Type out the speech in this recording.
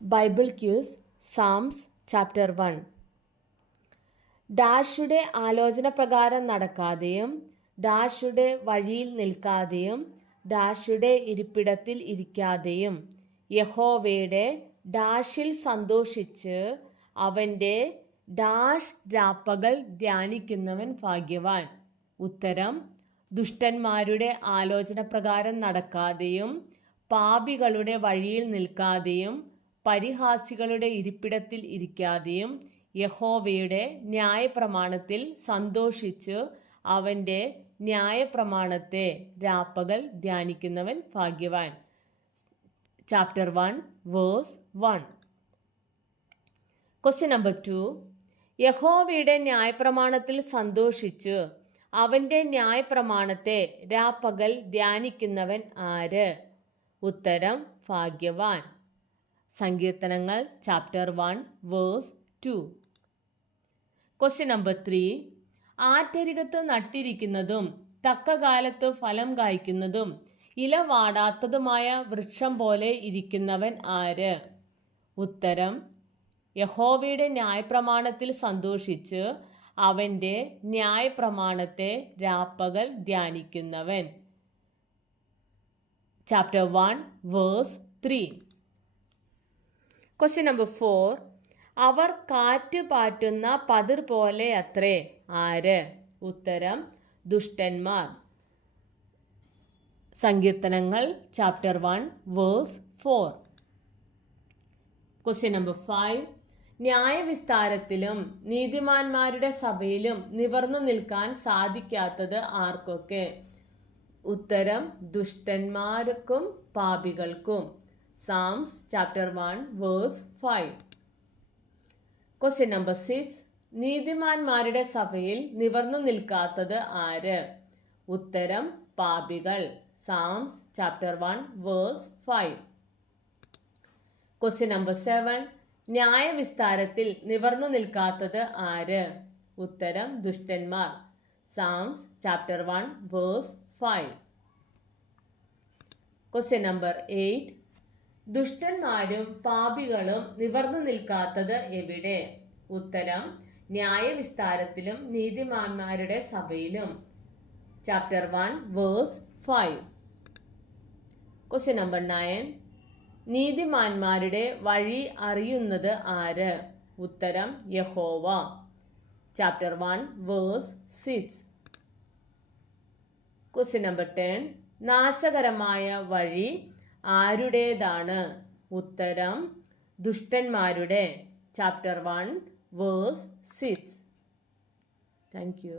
Bible quiz സാംസ് chapter 1. ഡാഷുടെ ആലോചന പ്രകാരം നടക്കാതെയും ഡാഷുടെ വഴിയിൽ നിൽക്കാതെയും ഡാഷുടെ ഇരിപ്പിടത്തിൽ ഇരിക്കാതെയും യഹോവയുടെ ഡാഷിൽ സന്തോഷിച്ച് അവൻ്റെ ഡാഷ് രാപ്പകൽ ധ്യാനിക്കുന്നവൻ ഭാഗ്യവാൻ. ഉത്തരം: ദുഷ്ടന്മാരുടെ ആലോചന പ്രകാരം നടക്കാതെയും പാപികളുടെ വഴിയിൽ നിൽക്കാതെയും പരിഹാസികളുടെ ഇരിപ്പിടത്തിൽ ഇരിക്കാതെയും യഹോവയുടെ ന്യായപ്രമാണത്തിൽ സന്തോഷിച്ചു അവൻ്റെ ന്യായപ്രമാണത്തെ രാപ്പകൽ ധ്യാനിക്കുന്നവൻ ഭാഗ്യവാൻ. Chapter 1 verse 1. Question number 2. യഹോവയുടെ ന്യായപ്രമാണത്തിൽ സന്തോഷിച്ചു അവൻ്റെ ന്യായപ്രമാണത്തെ രാപ്പകൽ ധ്യാനിക്കുന്നവൻ ആര്? ഉത്തരം: ഭാഗ്യവാൻ. സങ്കീർത്തനങ്ങൾ ചാപ്റ്റർ 1 വേഴ്സ് 2. Question number 3. ആറ്റരികത്ത് നട്ടിരിക്കുന്നതും തക്കകാലത്ത് ഫലം കായ്ക്കുന്നതും ഇല വാടാത്തതുമായ വൃക്ഷം പോലെ ഇരിക്കുന്നവൻ ആര്? ഉത്തരം: യഹോവയുടെ ന്യായപ്രമാണത്തിൽ സന്തോഷിച്ച് അവൻ്റെ ന്യായപ്രമാണത്തെ രാപ്പകൽ ധ്യാനിക്കുന്നവൻ. Chapter 1 verse 3. Question number 4. അവർ കാറ്റ് പാറ്റുന്ന പതിർ പോലെ അത്രേ ആര്? ഉത്തരം: ദുഷ്ടന്മാർ. സങ്കീർത്തനങ്ങൾ ചാപ്റ്റർ 1 വേഴ്സ് 4. Question number 5. ന്യായവിസ്താരത്തിലും നീതിമാന്മാരുടെ സഭയിലും നിവർന്നു നിൽക്കാൻ സാധിക്കാത്തത് ആർക്കൊക്കെ? ഉത്തരം: ദുഷ്ടന്മാർക്കും പാപികൾക്കും. Psalms chapter 1 verse 5. Question number 6. നീതിമാന്മാരുടെ സഭയിൽ നിവർന്നു നിൽക്കാത്തത് ആര്? ഉത്തരം: പാപികൾ. Psalms chapter 1 verse 5. Question number 7. ന്യായവിസ്താരത്തിൽ നിവർന്നു നിൽക്കാത്തത് ആര്? ഉത്തരം: ദുഷ്ടന്മാർ. Psalms chapter 1 verse 5. Question number 8. ദുഷ്ടന്മാരും പാപികളും നിവർന്നു നിൽക്കാത്തത് എവിടെ? ഉത്തരം: ന്യായവിസ്താരത്തിലും നീതിമാന്മാരുടെ സഭയിലും. Chapter 1 verse 5. Question number 9. നീതിമാന്മാരുടെ വഴി അറിയുന്നത് ആര്? ഉത്തരം: യഹോവ. Chapter 1 verse 6. Question number 10. നാശകരമായ വഴി ആരുടേതാണ്? ഉത്തരം: ദുഷ്ടന്മാരുടെ. Chapter 1 verse 6. Thank U.